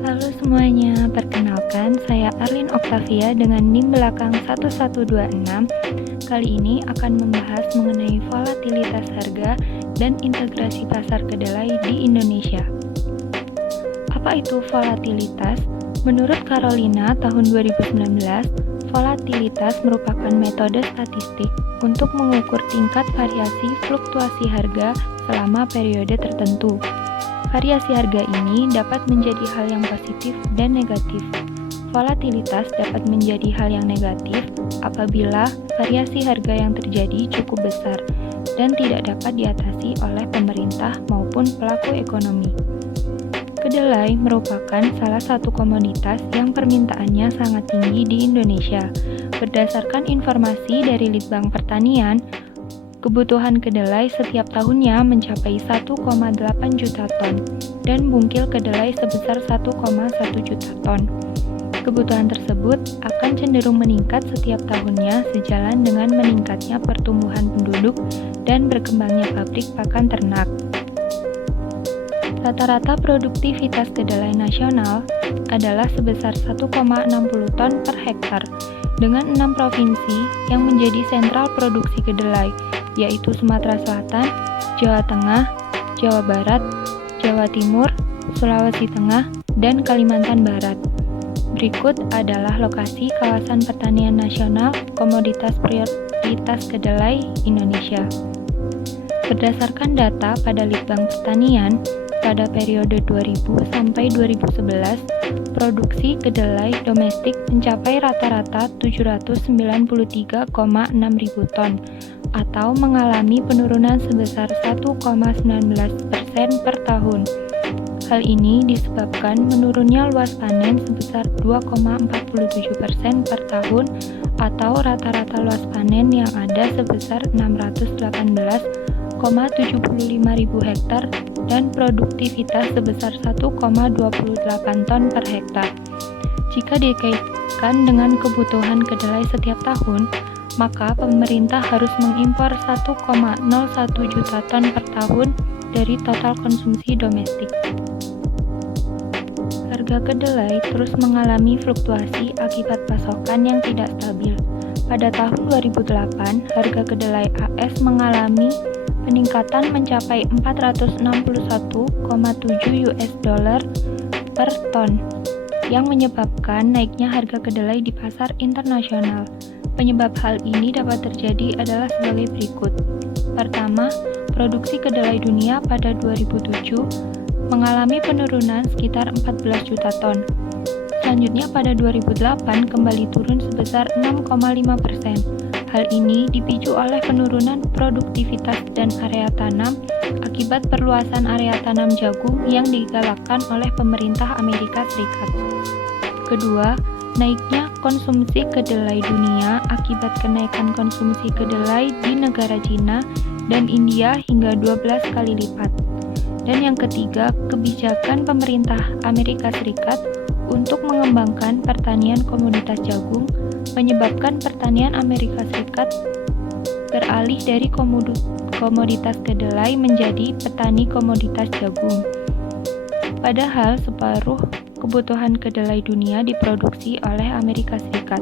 Halo semuanya, perkenalkan saya Arlin Oktavia dengan NIM belakang 1126. Kali ini akan membahas mengenai volatilitas harga dan integrasi pasar kedelai di Indonesia. Apa itu volatilitas? Menurut Carolina tahun 2019, volatilitas merupakan metode statistik untuk mengukur tingkat variasi fluktuasi harga selama periode tertentu. Variasi harga ini dapat menjadi hal yang positif dan negatif. Volatilitas dapat menjadi hal yang negatif apabila variasi harga yang terjadi cukup besar dan tidak dapat diatasi oleh pemerintah maupun pelaku ekonomi. Kedelai merupakan salah satu komoditas yang permintaannya sangat tinggi di Indonesia. Berdasarkan informasi dari Litbang Pertanian, kebutuhan kedelai setiap tahunnya mencapai 1,8 juta ton dan bungkil kedelai sebesar 1,1 juta ton. Kebutuhan tersebut akan cenderung meningkat setiap tahunnya sejalan dengan meningkatnya pertumbuhan penduduk dan berkembangnya pabrik pakan ternak. Rata-rata produktivitas kedelai nasional adalah sebesar 1,60 ton per hektar dengan 6 provinsi yang menjadi sentral produksi kedelai, yaitu Sumatera Selatan, Jawa Tengah, Jawa Barat, Jawa Timur, Sulawesi Tengah, dan Kalimantan Barat. Berikut adalah lokasi kawasan pertanian nasional komoditas prioritas kedelai Indonesia. Berdasarkan data pada Litbang Pertanian, pada periode 2000 sampai 2011, produksi kedelai domestik mencapai rata-rata 793,6 ribu ton atau mengalami penurunan sebesar 1,19% per tahun. Hal ini disebabkan menurunnya luas panen sebesar 2,47% per tahun atau rata-rata luas panen yang ada sebesar 618,75 ribu hektar dan produktivitas sebesar 1,28 ton per hektar. Jika dikaitkan dengan kebutuhan kedelai setiap tahun, maka pemerintah harus mengimpor 1,01 juta ton per tahun dari total konsumsi domestik. Harga kedelai terus mengalami fluktuasi akibat pasokan yang tidak stabil. Pada tahun 2008, harga kedelai AS mengalami peningkatan mencapai 461,7 US dollar per ton, yang menyebabkan naiknya harga kedelai di pasar internasional. Penyebab hal ini dapat terjadi adalah sebagai berikut. Pertama, produksi kedelai dunia pada 2007 mengalami penurunan sekitar 14 juta ton. Selanjutnya pada 2008 kembali turun sebesar 6,5%. Hal ini dipicu oleh penurunan produktivitas dan area tanam akibat perluasan area tanam jagung yang digalakkan oleh pemerintah Amerika Serikat. Kedua, naiknya konsumsi kedelai dunia akibat kenaikan konsumsi kedelai di negara Cina dan India hingga 12 kali lipat. Dan yang ketiga, kebijakan pemerintah Amerika Serikat untuk mengembangkan pertanian komoditas jagung menyebabkan pertanian Amerika Serikat beralih dari komoditas kedelai menjadi petani komoditas jagung. Padahal separuh kebutuhan kedelai dunia diproduksi oleh Amerika Serikat,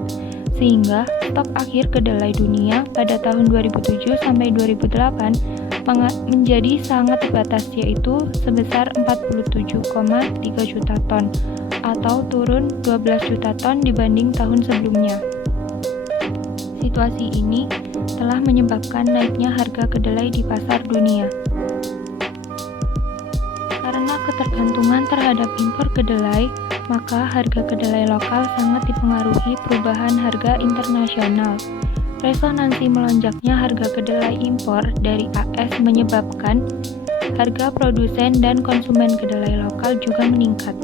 sehingga stok akhir kedelai dunia pada tahun 2007 sampai 2008 menjadi sangat terbatas, yaitu sebesar 47,3 juta ton atau turun 12 juta ton dibanding tahun sebelumnya. Situasi ini telah menyebabkan naiknya harga kedelai di pasar dunia. Karena ketergantungan terhadap impor kedelai, maka harga kedelai lokal sangat dipengaruhi perubahan harga internasional. Resonansi melonjaknya harga kedelai impor dari AS menyebabkan harga produsen dan konsumen kedelai lokal juga meningkat.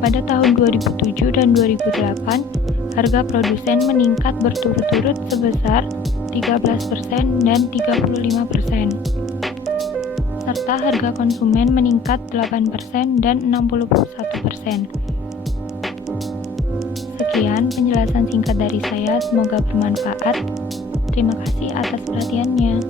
Pada tahun 2007 dan 2008, harga produsen meningkat berturut-turut sebesar 13% dan 35%, serta harga konsumen meningkat 8% dan 61%. Sekian penjelasan singkat dari saya, semoga bermanfaat. Terima kasih atas perhatiannya.